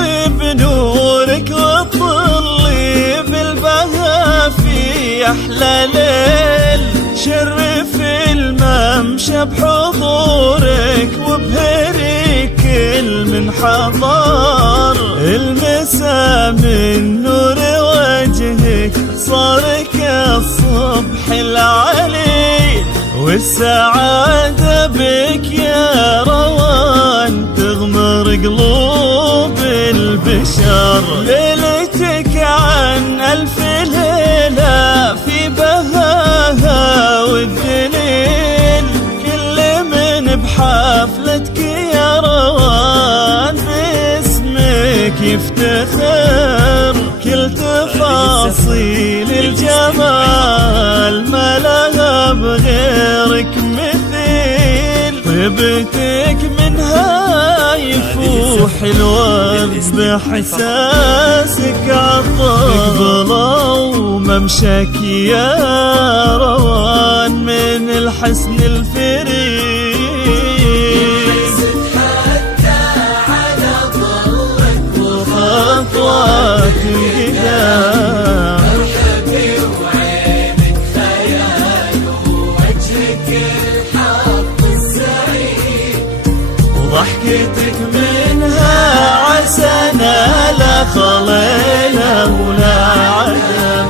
طلي بنورك وطلي بالبها في أحلى ليل. شرف الممشى بحضورك وبهري كل من حضر. المسا من نور وجهك صار كالصبح العلي، والسعادة بك يا روان تغمر قلوب البشر. ليلتك عن ألف ليلة في بهاها والدليل، كل من بحفلتك يا روان باسمك يفتخر. كل تفاصيل الجمال ما لها بغيرك مثيل. طيبتك منها يفوح الورد بحساسك عطر. اقبلوا ممشاك يا روان من الحسن الفريد. خطوات القدام مرحبي وعينك خيال ووجهك الحق السعيد. وضحكتك منها عسنا لا خلينا ولا عدم.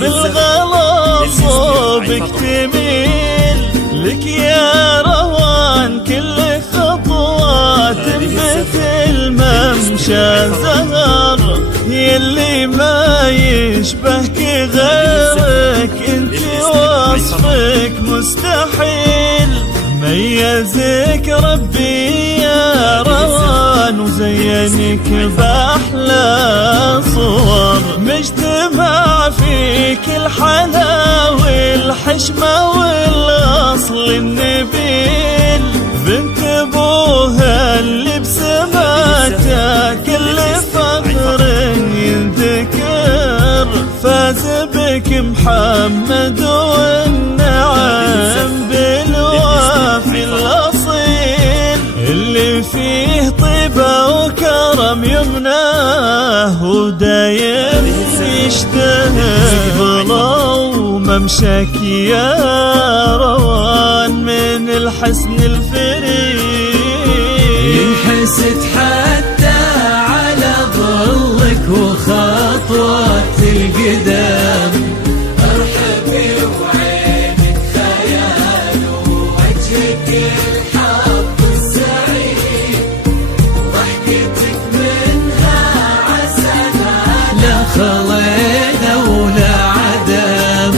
بالغلا صوبك تميل لك يا روان. كل خطوات مثل ممشى زهر. يلي ما يشبهك غيرك انت وصفك مستحيل. ميزك ربي يا روان وزينك بأحلى صور. مجتمع فيك الحلا والحشمة والأصل النبيل. بنت ابوها اللي بسماتها كل فخر ينذكر. فاز بك محمد والنعم بالوافي الأصيل، اللي فيه طيبة وكرم يمناه ودايم يشتهي. اقبلوا ممشاك يا روان من الحسن الفريد. ينحسد حتى على ظلك وخطوات القدام. مرحبي وعينك خيال ووجهك الحق السعيد. ضحكتك منها عسنا لا خلينا ولا عدم.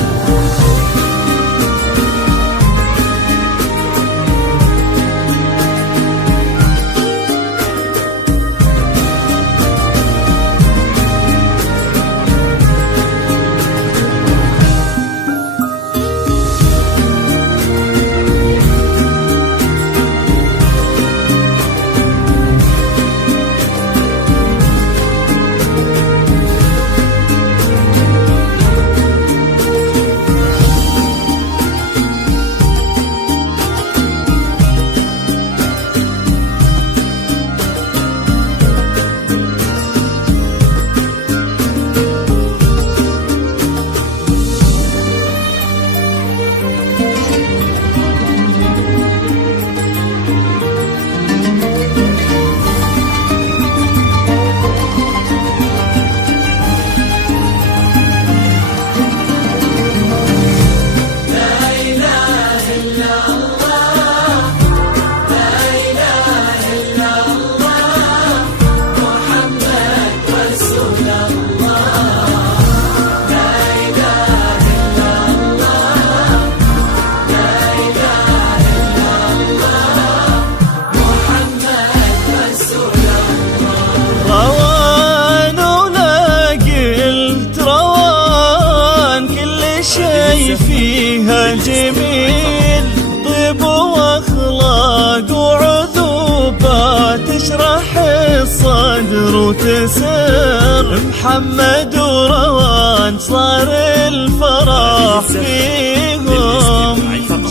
وتسر محمد وروان صار الفرح فيهم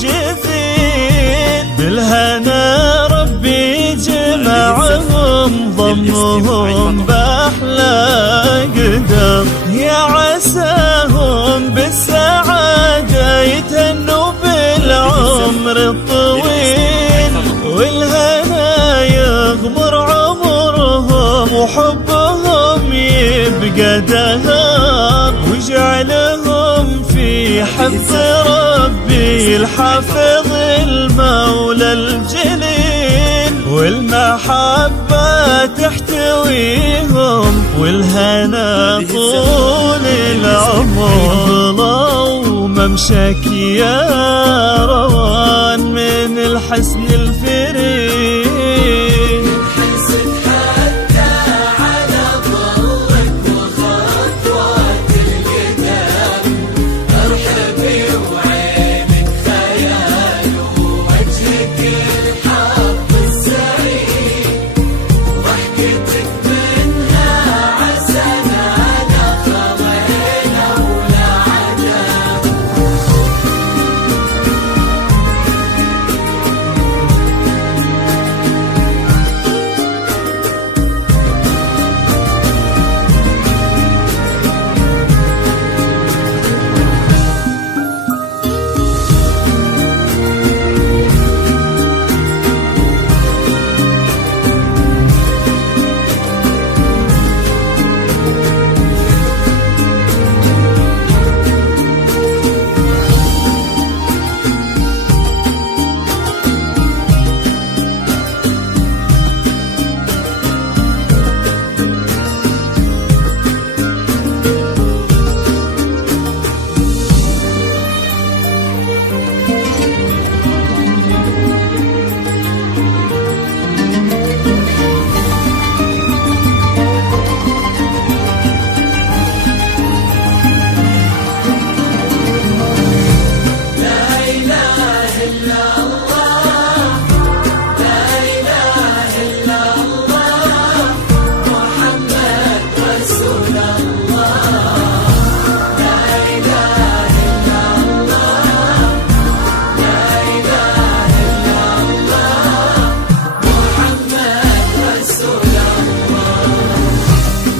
جثين بالهنا ربي جمعهم ضمهم بأحلى قدر يا عساهم بالسعادة يتهنوا بالعمر الطويل والهنا يغمر عمرهم وحبهم يبقى دهر وجعلهم في حفظ ربي الحافظ المولى الجليل والمحبة تحتويهم والهنا طول العمر وممشاك يا روان من الحسن الفريد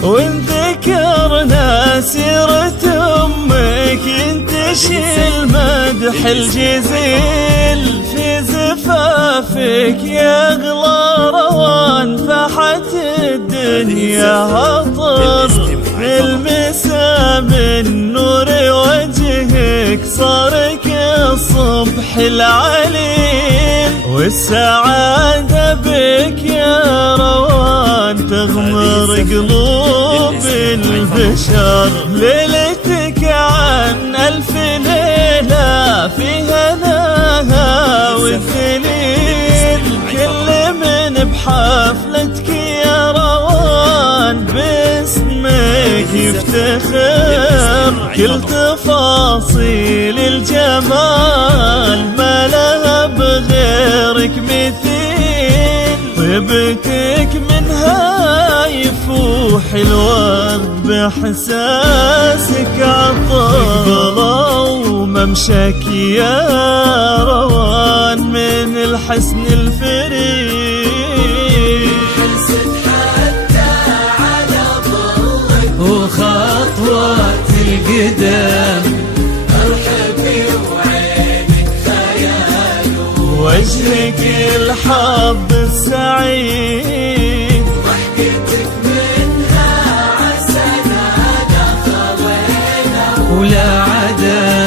وإن ذكرنا سيرة أمك ينتشي المدح الجزيل في زفافك يا أغلى روان فاحت الدنيا هطر المسا من نور وجهك صار كالصبح العليل والسعادة بك يا روان تغمر قلوب البشر ليلتك عن ألف ليلة فيها هناها والذليل كل من بحفلتك يا روان باسمك يفتخر كل تفاصيل الجمال ما لها بغيرك مثيل طيبتك منها يفوح الورد بإحساسك عطر وممشاك يا روان من الحسن الفريد وخطوات القدام ارحبي وعينك خيال وجهك الحظ السعيد ضحكتك منها عسى دخلنا ولا عدا